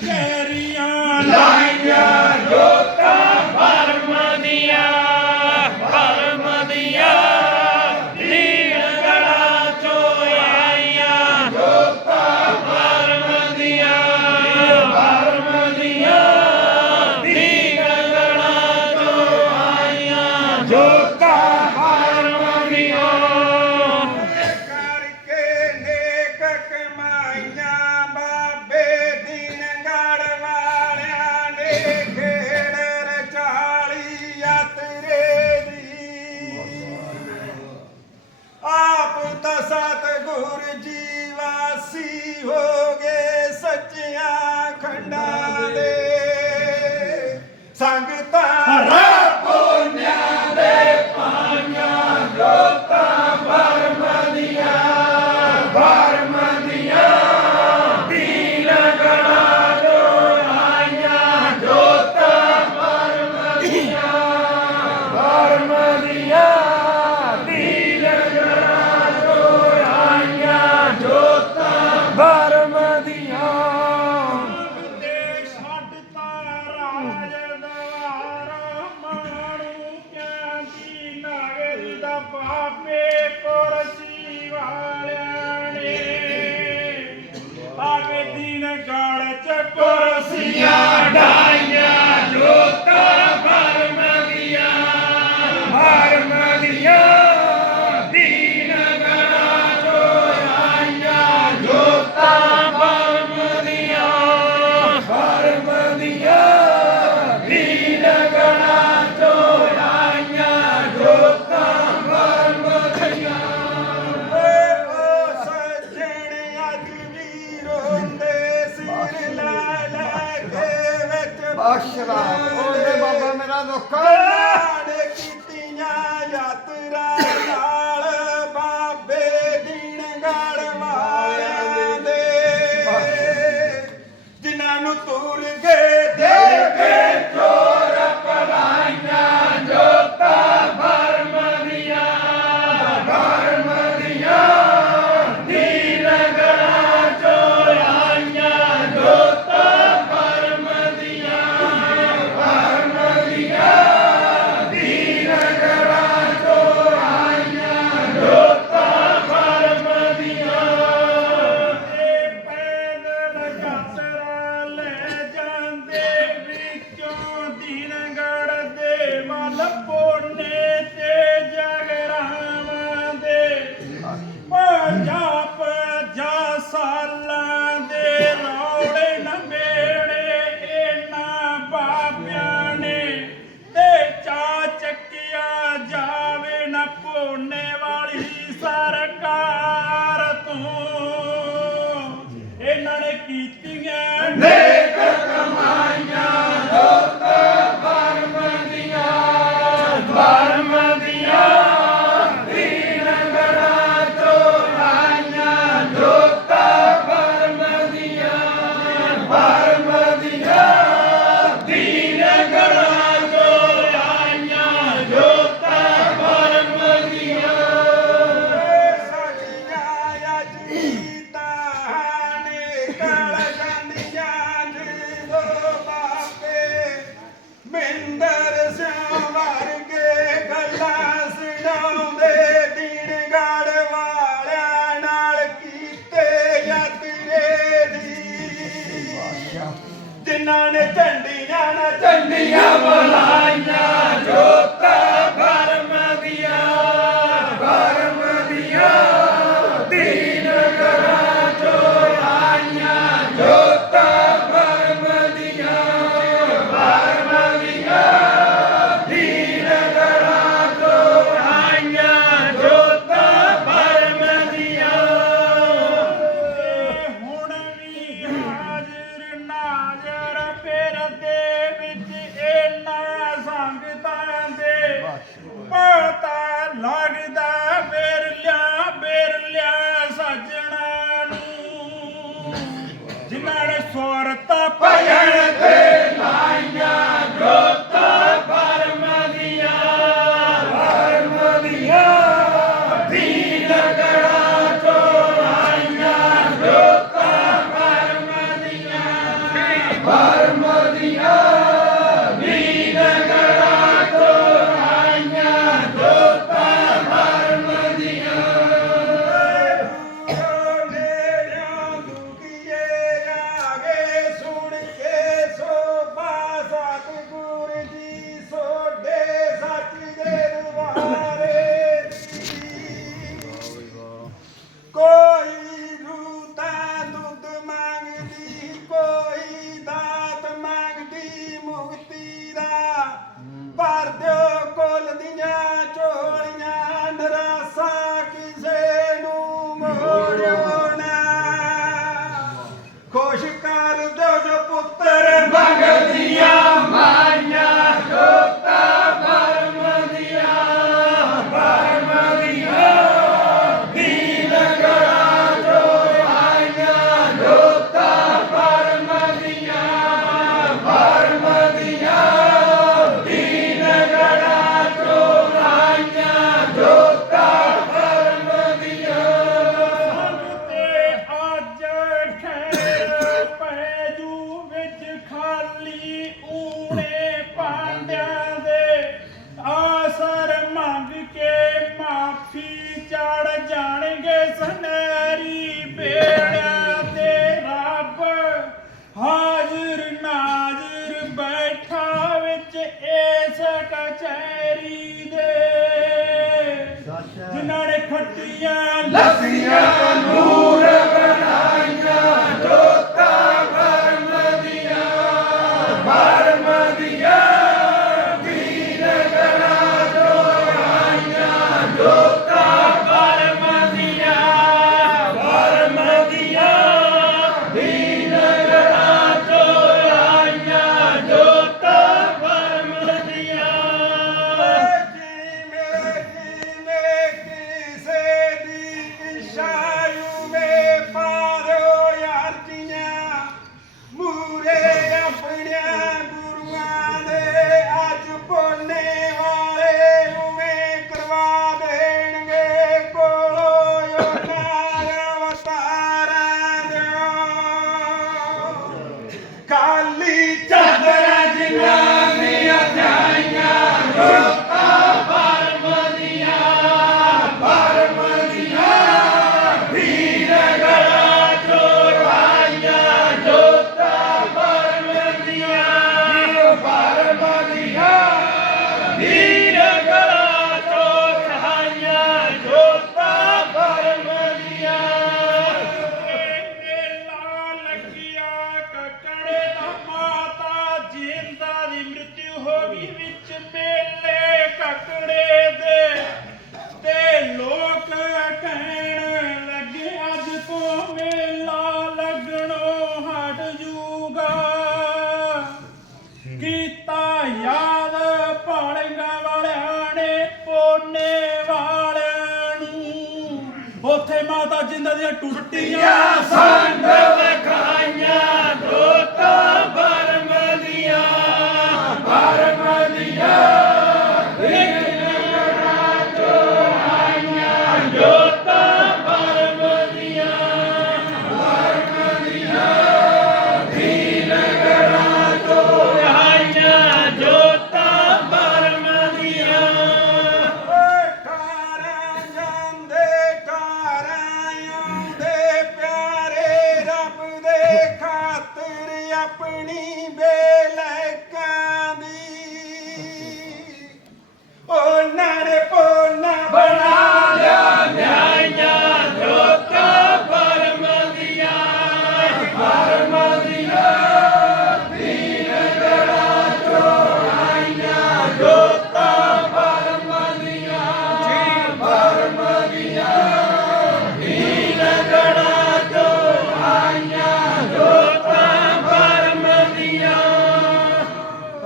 Yeah. মোর জীবাসী হো ਬਖਸ਼ ਰਾਮ ਉਹਦੇ ਬਾਬਾ ਮੇਰਾ ਦੁੱਖ ਕੀਤੀਆਂ ਯਾਤਰਾ ਬਿੰਦਰ ਸਿਆਂ ਵਰਗੇ ਗੱਲਾਂ ਸੁਣਾਉਂਦੇ ਦੀਨ ਗੜ ਵਾਲਿਆਂ ਨਾਲ ਕੀਤੇ ਯਾਤਰੇ ਦੀ ਨੇ ਝੰਡੀਆਂ ਨਾਲ ਝੰਡੀਆਂ ಪ್ರತಾಪ Yeah. God ਟੁੱਟੀਆਂ ਸੰਗ